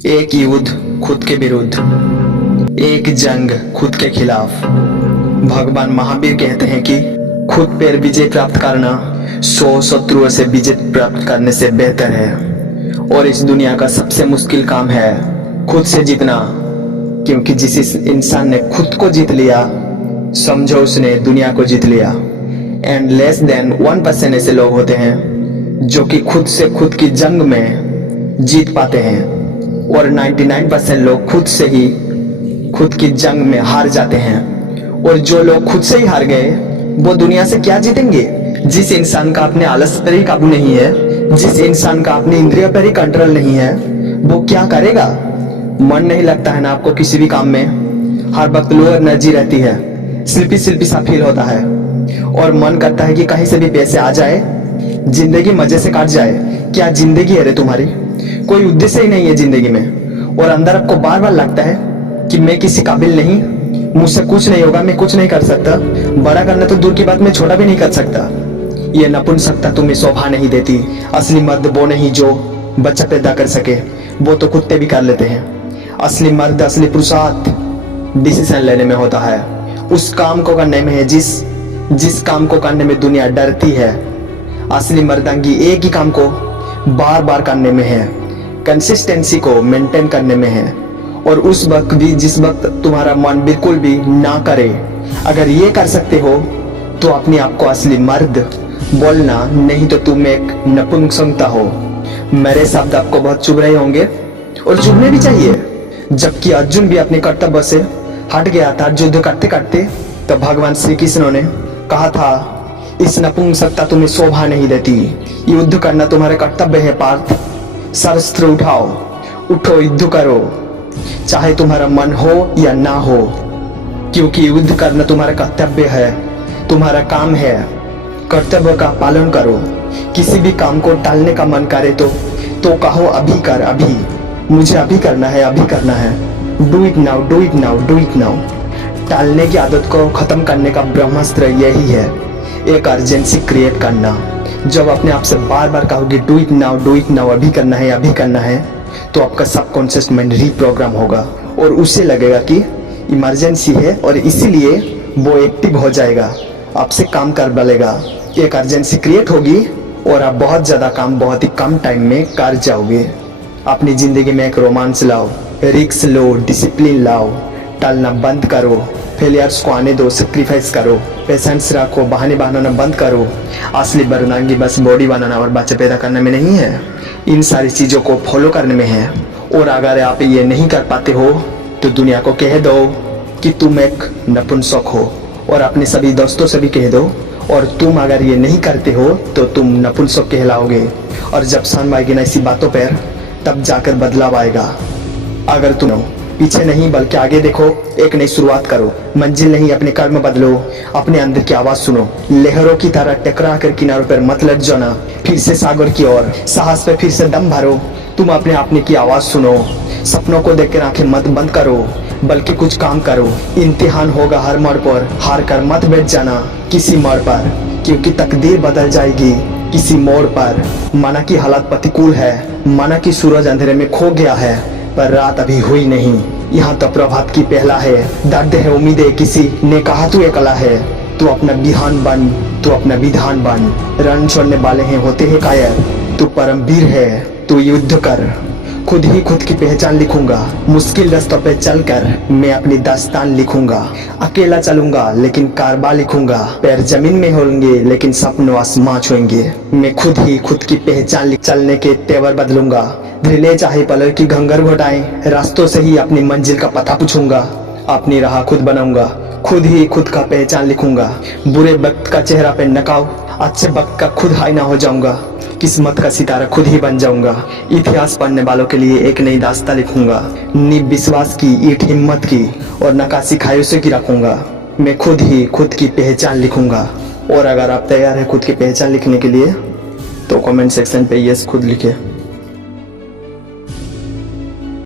एक युद्ध खुद के विरुद्ध, एक जंग खुद के खिलाफ। भगवान महावीर कहते हैं कि खुद पर विजय प्राप्त करना 100 शत्रुओं से विजय प्राप्त करने से बेहतर है। और इस दुनिया का सबसे मुश्किल काम है खुद से जीतना, क्योंकि जिस इंसान ने खुद को जीत लिया समझो उसने दुनिया को जीत लिया। एंड लेस देन 1% ऐसे लोग होते हैं जो कि खुद से खुद की जंग में जीत पाते हैं, और 99% लोग खुद से ही खुद की जंग में हार जाते हैं। और जो लोग खुद से ही हार गए वो दुनिया से क्या जीतेंगे? जिस इंसान का अपने आलस पर ही काबू नहीं है, जिस इंसान का अपनी इंद्रिय पर ही कंट्रोल नहीं है, वो क्या करेगा? मन नहीं लगता है ना आपको किसी भी काम में, हर वक्त लो एनर्जी रहती है, स्लिपी स्लिपी सा फील होता है, और मन करता है कि कहीं से भी पैसे आ जाए, जिंदगी मजे से काट जाए। क्या जिंदगी है रे तुम्हारी? कोई उद्देश्य ही नहीं है जिंदगी में, और अंदर आपको बार बार लगता है कि मैं किसी काबिल नहीं, मुझसे कुछ नहीं होगा, मैं कुछ नहीं कर सकता। बड़ा करना तो दूर की बात, मैं छोटा भी नहीं कर सकता। ये नपुंसकता तुम्हें शोभा नहीं देती। असली मर्द वो नहीं जो बच्चा पैदा कर सके, वो तो कुत्ते भी कर लेते हैं। असली मर्द, असली पुरुषार्थ डिसीजन लेने में होता है, उस काम को करने में है जिस काम को करने में दुनिया डरती है। असली मर्दांगी एक ही काम को बार बार करने में है, कंसिस्टेंसी को मेंटेन करने में है, और उस वक्त भी जिस वक्त तुम्हारा मन बिल्कुल भी ना करे। अगर ये कर सकते हो तो अपने आप को असली मर्द बोलना, नहीं तो तुम एक नपुंसकता हो। मेरे शब्द आपको बहुत चुभ रहे होंगे, और चुभने भी चाहिए। जबकि अर्जुन भी अपने कर्तव्य से हट गया था युद्ध करते करते, तो भगवान श्री कृष्ण ने कहा था इस नपुंसकता तुम्हें शोभा नहीं देती, युद्ध करना तुम्हारे कर्तव्य है पार्थ। शस्त्र उठाओ, उठो, युद्ध करो, चाहे तुम्हारा मन हो या ना हो, क्योंकि युद्ध करना तुम्हारा कर्तव्य है, तुम्हारा काम है। कर्तव्य का पालन करो। किसी भी काम को टालने का मन करे तो कहो अभी कर, अभी मुझे अभी करना है, अभी करना है। Do it now, do it now, do it now. टालने की आदत को खत्म करने का ब्रह्मास्त्र यही है, एक अर्जेंसी क्रिएट करना। जब अपने आप से बार बार कहोगे do it now, do it now, अभी करना है, अभी करना है, तो आपका सबकॉन्शियस माइंड रीप्रोग्राम होगा, और उसे लगेगा कि इमरजेंसी है, और इसीलिए वो एक्टिव हो जाएगा, आपसे काम कर डालेगा। एक अर्जेंसी क्रिएट होगी और आप बहुत ज़्यादा काम बहुत ही कम टाइम में कर जाओगे। अपनी ज़िंदगी में एक रोमांस लाओ, रिस्क लो, डिसिप्लिन लाओ, टालना बंद करो, फेलियर्स को आने दो, सेक्रीफाइस करो, पेशेंस रखो, बहाने बनाना बंद करो। असली बरनांगी बस बॉडी बनाना और बच्चे पैदा करने में नहीं है, इन सारी चीज़ों को फॉलो करने में है। और अगर आप ये नहीं कर पाते हो तो दुनिया को कह दो कि तुम एक नपुंसक हो, और अपने सभी दोस्तों से भी कह दो। और तुम अगर ये नहीं करते हो तो तुम नपुंसक कहलाओगे, और जब सन आएगी ना ऐसी बातों पर, तब जाकर बदलाव आएगा। अगर तुम पीछे नहीं बल्कि आगे देखो, एक नई शुरुआत करो, मंजिल नहीं अपने कर्म बदलो, अपने अंदर की आवाज सुनो। लहरों की तरह टकरा कर किनारों पर मत लट जाना, फिर से सागर की ओर, साहस पे फिर से दम भरो। तुम अपने आपने की आवाज सुनो, सपनों को देखकर आंखें मत बंद करो, बल्कि कुछ काम करो। इम्तिहान होगा हर मोड़ पर, हार कर मत बैठ जाना किसी मोड़ पर, क्योंकि तकदीर बदल जाएगी किसी मोड़ पर। माना कि हालात प्रतिकूल है, माना कि सूरज अंधेरे में खो गया है, पर रात अभी हुई नहीं, यहाँ तो प्रभात की पहला है। दर्द है, उम्मीद है, किसी ने कहा तू एक कला है, तू अपना बिहान बन, तू अपना विधान बन। रण छोड़ने वाले हैं होते हैं कायर, तू परमवीर है, तू युद्ध कर। खुद ही खुद की पहचान लिखूंगा, मुश्किल रास्तों पे चलकर मैं अपनी दास्तान लिखूंगा। अकेला चलूंगा लेकिन कारबा लिखूंगा, पैर जमीन में होंगे लेकिन सपनों आसमां छुएंगे। मैं खुद ही खुद की पहचान चलने के तेवर बदलूंगा, ढीले चाहे पलर की घंगर घोटाएं, रास्तों से ही अपनी मंजिल का पता पूछूंगा, अपनी राह खुद बनाऊंगा, खुद ही खुद का पहचान लिखूंगा। बुरे वक्त का चेहरा पे नकाब, अच्छे वक्त का खुद आईना हो जाऊंगा, किस्मत का सितारा खुद ही बन जाऊंगा। इतिहास पढ़ने वालों के लिए एक नई दास्तां लिखूंगा, नींव विश्वास की, ईंट हिम्मत की, और नक्काशी खायोशों की रखूंगा। मैं खुद ही खुद की पहचान लिखूंगा। और अगर आप तैयार हैं खुद की पहचान लिखने के लिए तो कमेंट सेक्शन पे यस खुद लिखे।